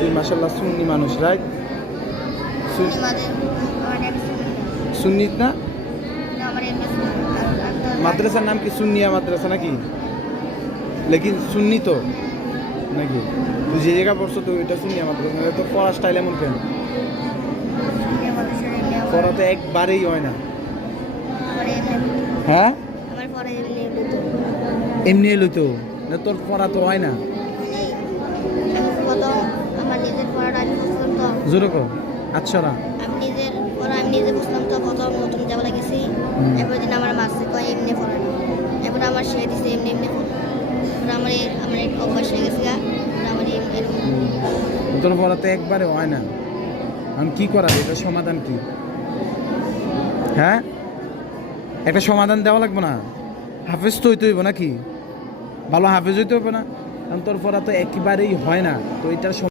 তুই মাশাআল্লাহ সুন্নি মানুষ, রাইট? সুন্নিত না? মাদ্রাসার নাম কি সুন্নিয়া মাদ্রাসা নাকি? লেকিন সুন্নি তো নাকি? তুই যে জায়গা পড়ছো তো এটা সুন্নিয়া মাদ্রাসা, তো পড়া স্টাইল এমন কেন? পড়া তো একবারেই হয় না। হ্যাঁ, এমনি এলো তো না, তোর পড়া তো হয় না। জোরে কর। আচ্ছা না, আমি নিজে বুঝলাম তো প্রথম নতুন যাবো লাগেছি। এরপর দিন আমার মাসে কয় এমনি পড়ে না, এরপর আমার সে দিছে এমনি এমনি পড়ে। আমার এক অভ্যাস হয়ে গেছে গা, আমার তোর পড়া তো একবারে হয় না। আমি কি করাবো, এটা সমাধান কি? হ্যাঁ, একটা সমাধান দেওয়া লাগবে না? হাফেজ তো হইতে হইব নাকি? ভালো হাফেজ হইতে হবে না? কারণ তোর পড়া তো একেবারেই হয় না, তো এটার